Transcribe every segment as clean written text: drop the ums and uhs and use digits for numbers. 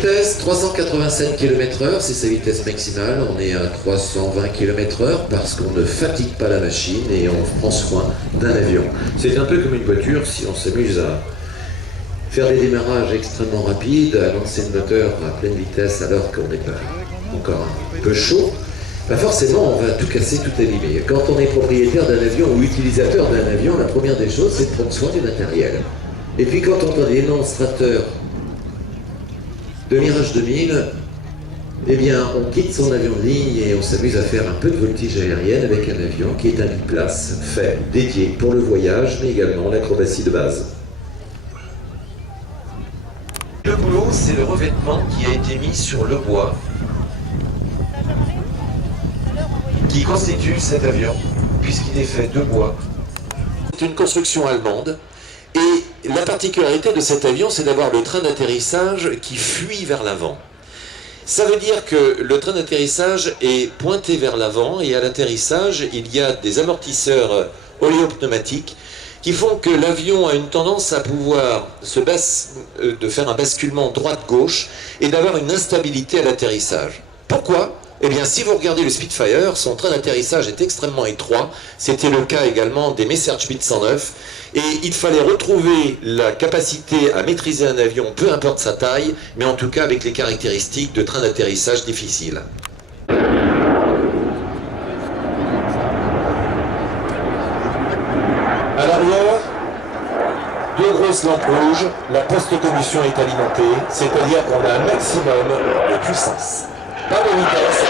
Vitesse 387 km/h, c'est sa vitesse maximale. On est à 320 km/h parce qu'on ne fatigue pas la machine et on prend soin d'un avion. C'est un peu comme une voiture, si on s'amuse à faire des démarrages extrêmement rapides, à lancer le moteur à pleine vitesse alors qu'on n'est pas encore un peu chaud, bah forcément on va tout casser, tout abîmer. Quand on est propriétaire d'un avion ou utilisateur d'un avion, la première des choses c'est de prendre soin du matériel. Et puis quand on est démonstrateur de Mirage 2000, eh bien on quitte son avion de ligne et on s'amuse à faire un peu de voltige aérienne avec un avion qui est un biplace fait, dédié pour le voyage mais également l'acrobatie de base. Le boulot, c'est le revêtement qui a été mis sur le bois qui constitue cet avion, puisqu'il est fait de bois. C'est une construction allemande, et la particularité de cet avion, c'est d'avoir le train d'atterrissage qui fuit vers l'avant. Ça veut dire que le train d'atterrissage est pointé vers l'avant, et à l'atterrissage, il y a des amortisseurs oléopneumatiques qui font que l'avion a une tendance à pouvoir de faire un basculement droite-gauche et d'avoir une instabilité à l'atterrissage. Pourquoi ? Eh bien, si vous regardez le Spitfire, son train d'atterrissage est extrêmement étroit. C'était le cas également des Messerschmitt 109. Et il fallait retrouver la capacité à maîtriser un avion, peu importe sa taille, mais en tout cas avec les caractéristiques de train d'atterrissage difficile. À l'arrière, deux grosses lampes rouges, la post-combustion est alimentée, c'est-à-dire qu'on a un maximum de puissance. Pas de vitesse.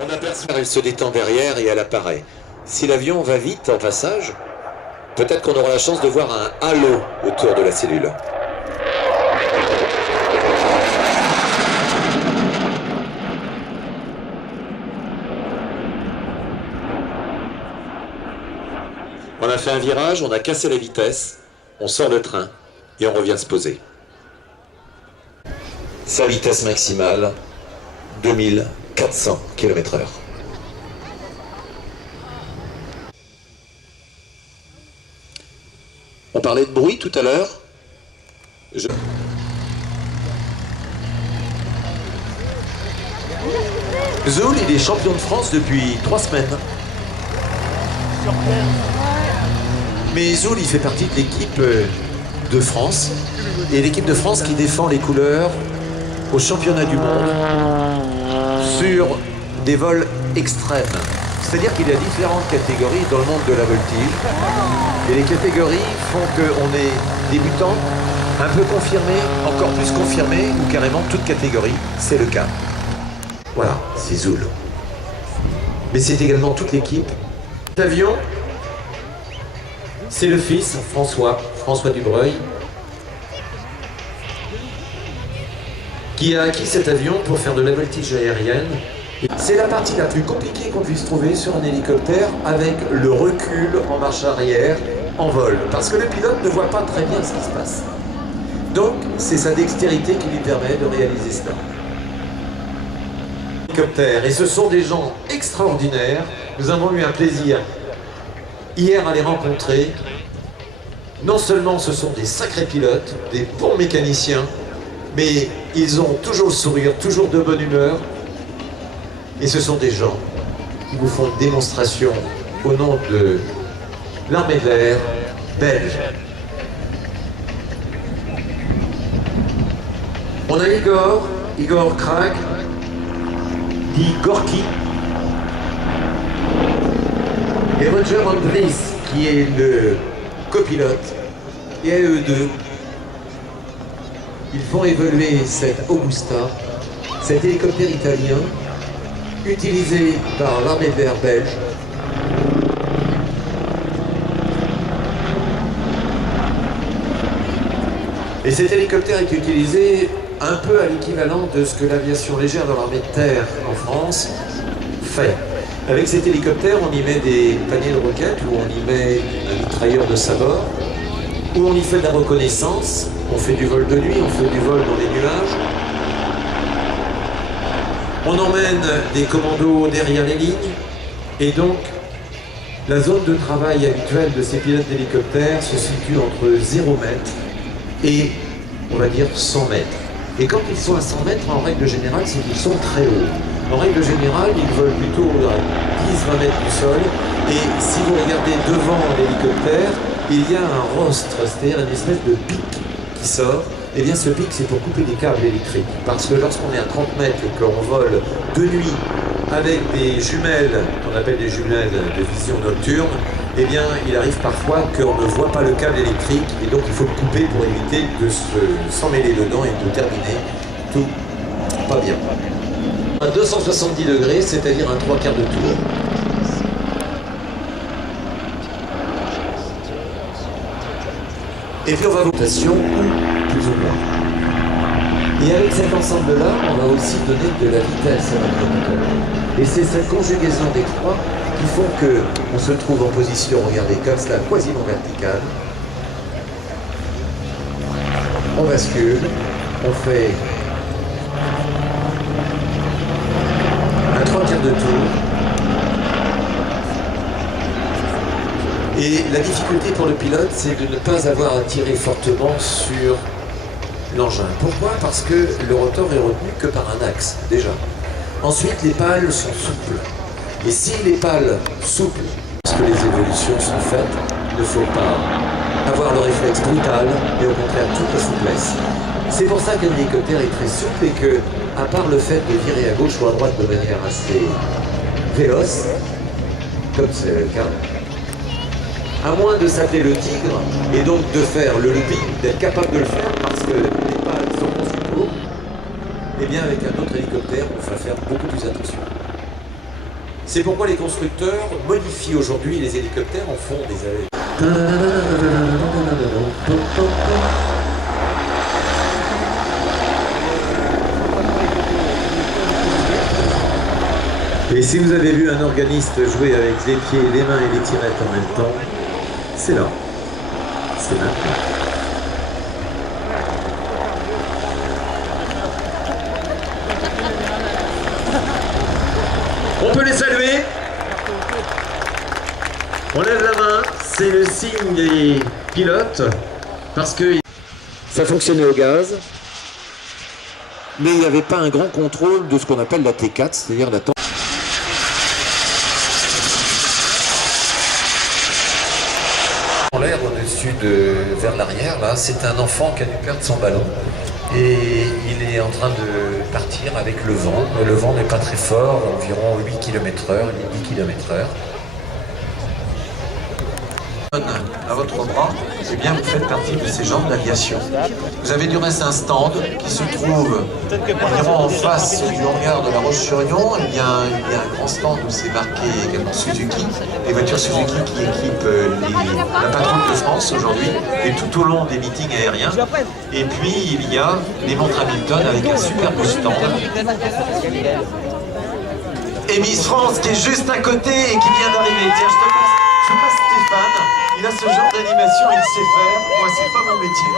On aperçoit, elle se détend derrière et elle apparaît. Si l'avion va vite en passage, peut-être qu'on aura la chance de voir un halo autour de la cellule. On a fait un virage, on a cassé la vitesse, on sort le train et on revient se poser. Sa vitesse maximale, 2400 km/h. On parlait de bruit tout à l'heure. Zoul, il est champion de France depuis 3 semaines. Mais Zoul, il fait partie de l'équipe de France. Et l'équipe de France qui défend les couleurs au championnat du monde sur des vols extrêmes. C'est-à-dire qu'il y a différentes catégories dans le monde de la voltige. Et les catégories font qu'on est débutant, un peu confirmé, encore plus confirmé, ou carrément toute catégorie, c'est le cas. Voilà, c'est Zoul. Mais c'est également toute l'équipe. L'avion, c'est le fils, François Dubreuil, qui a acquis cet avion pour faire de la voltige aérienne. C'est la partie la plus compliquée qu'on puisse trouver sur un hélicoptère avec le recul en marche arrière en vol, parce que le pilote ne voit pas très bien ce qui se passe. Donc c'est sa dextérité qui lui permet de réaliser cela. Hélicoptère, et ce sont des gens extraordinaires. Nous avons eu un plaisir hier à les rencontrer. Non seulement ce sont des sacrés pilotes, des bons mécaniciens, mais ils ont toujours le sourire, toujours de bonne humeur. Et ce sont des gens qui vous font une démonstration au nom de l'armée de l'air belge. On a Igor Krag, dit Gorky, et Roger Andries, qui est le copilote, et à eux deux, ils font évoluer cette Augusta, cet hélicoptère italien, utilisé par l'armée de l'air belge, Et cet hélicoptère est utilisé un peu à l'équivalent de ce que l'aviation légère de l'armée de terre en France fait. Avec cet hélicoptère, on y met des paniers de roquettes, ou on y met un mitrailleur de sabord, où on y fait de la reconnaissance, on fait du vol de nuit, on fait du vol dans les nuages. On emmène des commandos derrière les lignes, et donc la zone de travail habituelle de ces pilotes d'hélicoptères se situe entre 0 mètres et, on va dire, 100 mètres. Et quand ils sont à 100 mètres, en règle générale, c'est qu'ils sont très hauts. En règle générale, ils volent plutôt à 10-20 mètres du sol. Et si vous regardez devant l'hélicoptère, il y a un rostre, c'est-à-dire une espèce de pic qui sort. Et bien ce pic, c'est pour couper des câbles électriques. Parce que lorsqu'on est à 30 mètres et qu'on vole de nuit avec des jumelles, qu'on appelle des jumelles de vision nocturne, eh bien il arrive parfois qu'on ne voit pas le câble électrique et donc il faut le couper pour éviter de s'en mêler dedans et de terminer tout pas bien. À 270 degrés, c'est-à-dire un 3/4 de tour. Et puis on va rotation plus ou moins. Et avec cet ensemble-là, on va aussi donner de la vitesse à notre moteur. Et c'est cette conjugaison des trois qui font qu'on se trouve en position, regardez, comme cela, quasiment verticale. On bascule, on fait un 3/4 de tour. Et la difficulté pour le pilote, c'est de ne pas avoir à tirer fortement sur l'engin. Pourquoi? Parce que le rotor est retenu que par un axe, déjà. Ensuite, les pales sont souples. Et si les pales souples, parce que les évolutions sont faites, il ne faut pas avoir le réflexe brutal, mais au contraire toute la souplesse. C'est pour ça qu'un hélicoptère est très souple et que, à part le fait de virer à gauche ou à droite de manière assez véloce, comme c'est le cas, à moins de s'appeler le tigre et donc de faire le looping, d'être capable de le faire parce que les pales sont conçues pour, eh bien avec un autre hélicoptère, on va faire beaucoup plus attention. C'est pourquoi les constructeurs modifient aujourd'hui les hélicoptères en font des Et si vous avez vu un organiste jouer avec les pieds, les mains et les tirettes en même temps, c'est là. C'est maintenant. On peut les saluer. On lève la main. C'est le signe des pilotes. Parce que ça fonctionnait au gaz. Mais il n'y avait pas un grand contrôle de ce qu'on appelle la T4, c'est-à-dire la en l'air au-dessus vers l'arrière, là, c'est un enfant qui a dû perdre son ballon et il est en train de partir avec le vent. Le vent n'est pas très fort, environ 8 km/h, 10 km/h. À votre bras, eh bien vous faites partie de ces gens de l'aviation. Vous avez du reste un stand qui se trouve environ en face du hangar de La Roche-sur-Yon. Eh bien, il y a un grand stand où c'est marqué également Suzuki, les voitures Suzuki qui équipent la patrouille de France aujourd'hui et tout au long des meetings aériens. Et puis il y a les montres Hamilton avec un superbe stand. Et Miss France qui est juste à côté et qui vient d'arriver. Tiens, je te passe Stéphane. Il a ce genre d'animation, il sait faire. Moi, c'est pas mon métier.